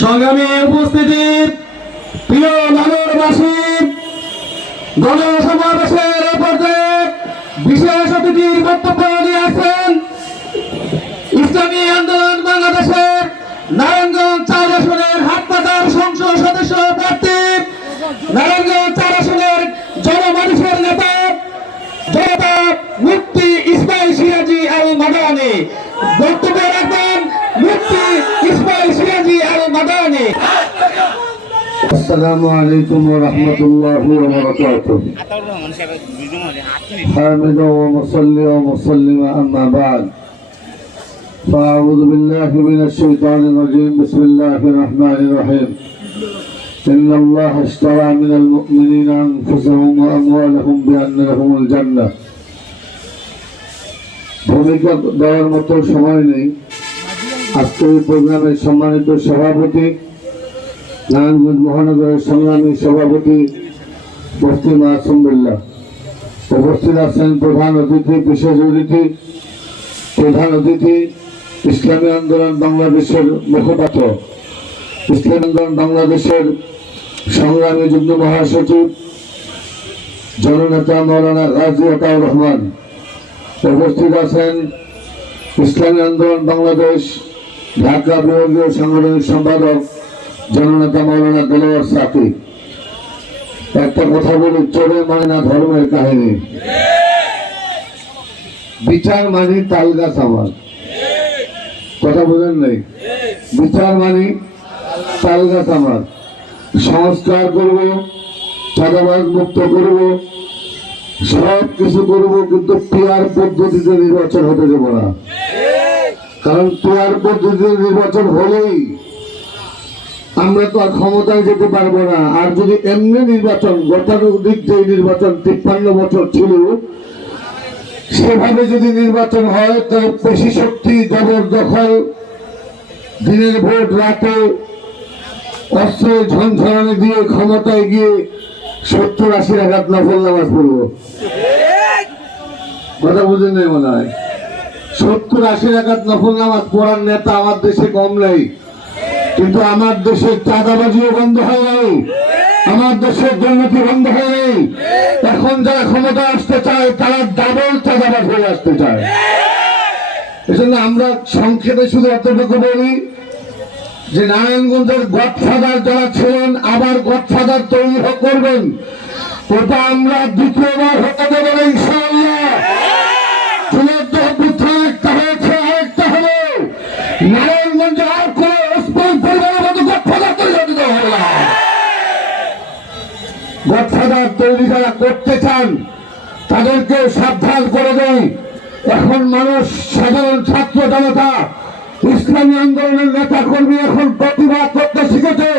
সংগ্রামী উপস্থিতি, প্রিয় নগরবাসী, গণসমাবেশের পর্যায়ে বিশেষ অতিথির বক্তব্য নিয়ে আসেন ইসলামী আন্দোলন বাংলাদেশের নারায়ণগঞ্জ 4 আসনের হাটপাতার সংসদ সদস্য প্রার্থী, নারায়ণগঞ্জ 4 আসনের জনমানুষের নেতা জনতা মুফতি ইসমাইল সিরাজি আল মাদানী। বক্তব্য রাখবেন মুফতি ইসমাইল সিরাজি আল মাদানী। السلام عليكم ورحمة الله وبركاته. حامدا ومصليا ومسلما أما بعد، فأعوذ بالله من الشيطان الرجيم. بسم الله الرحمن الرحيم. إن الله اشترى من المؤمنين أنفسهم وأموالهم بأن لهم الجنة. ভূমিকা দেওয়ার মতো সময় নেই। আজকের প্রোগ্রামের সম্মানিত সভাপতি, নারায়ণগঞ্জ মহানগরের সংগ্রামী সভাপতি মুফতি মাসুম বিল্লাহ, উপস্থিত আছেন প্রধান অতিথি, বিশেষ অতিথি, প্রধান অতিথি ইসলামী আন্দোলন বাংলাদেশের মুখপাত্র, ইসলামী আন্দোলন বাংলাদেশের সংগ্রামী যুগ্ম মহাসচিব জননেতা মৌলানা গাজী আতাউর রহমান, উপস্থিত আছেন ইসলামী আন্দোলন বাংলাদেশ ঢাকা বিভাগীয় সাংগঠনিক সম্পাদক জননেতা মৌলানা দেলোয়ার সাকি। একটা কথা বলি, চোরের মানে না ধর্মের কাহিনী। বিচার মানি তাল গাছ আমার, কথা বোঝেন নাই? বিচার মানি তাল গাছ আমার। সংস্কার করব, চাঁদাবাজ মুক্ত করব, সব কিছু করব, কিন্তু পিয়ার পদ্ধতিতে নির্বাচন হতে দেব না। কারণ পিয়ার পদ্ধতিতে নির্বাচন হলেই আমরা তো আর ক্ষমতায় যেতে পারবো না। আর যদি এমনি নির্বাচন, গতানুগতিক যে নির্বাচন 53 বছর ছিল, সেভাবে যদি নির্বাচন হয়, তো পেশি শক্তি, জবরদখল, দিনের ভোট রাতে অস্ত্র ঝনঝনানি দিয়ে ক্ষমতায় গিয়ে 70-80 রাকাত নফল নামাজ পড়বো। কথা বুঝেন নাই মনে হয়? 70-80 রাকাত নফল নামাজ পড়ার নেতা আমার দেশে কম নেই। কিন্তু আমার দেশের চাঁদাবাজিও বন্ধ হয় নাই, আমার দেশের দুর্নীতি বন্ধ হয় নাই। এখন যারা ক্ষমতা আসতে চায়, তারা ডাবল চাঁদাবাজ হয়ে আসতে চায়। এজন্য আমরা সংক্ষেপে শুধু এতটুকু বলি যে নারায়ণগঞ্জের গডফাদার যারা ছিলেন, আবার গডফাদার তৈরি করবেন। এটা আমরা দ্বিতীয়বার হতে দেবো না ইনশাআল্লাহ। একটা হয়েছে, আরেকটা হবে। নারায়ণগঞ্জে আর কোন গডফাদার তৈরি যারা করতে চান, তাদেরকে সাবধান করে দেয়। এখন মানুষ, সাধারণ ছাত্র জনতা, ইসলামী আন্দোলনের নেতা কর্মী এখন প্রতিবাদ করতে শিখেছে।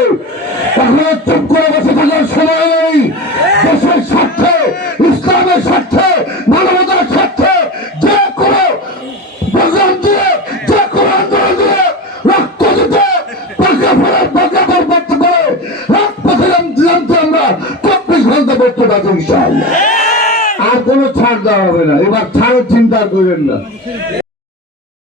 এখন চুপ করে বসে থাকার সময় নেই। দেশের স্বার্থে, ইসলামের স্বার্থে, মানবতার স্বার্থে যে কোনো প্রোগ্রাম দিয়ে, যে কোনো আন্দোলন দিয়ে, রক্ত দিতে, পাকা করতে করে রাজপথে নামতে আমরা 24 ঘন্টা করতে পারছি ইনশাআল্লাহ। আর কোনো ছাড় দেওয়া হবে না। এবার ছাড়ের চিন্তা করেন না।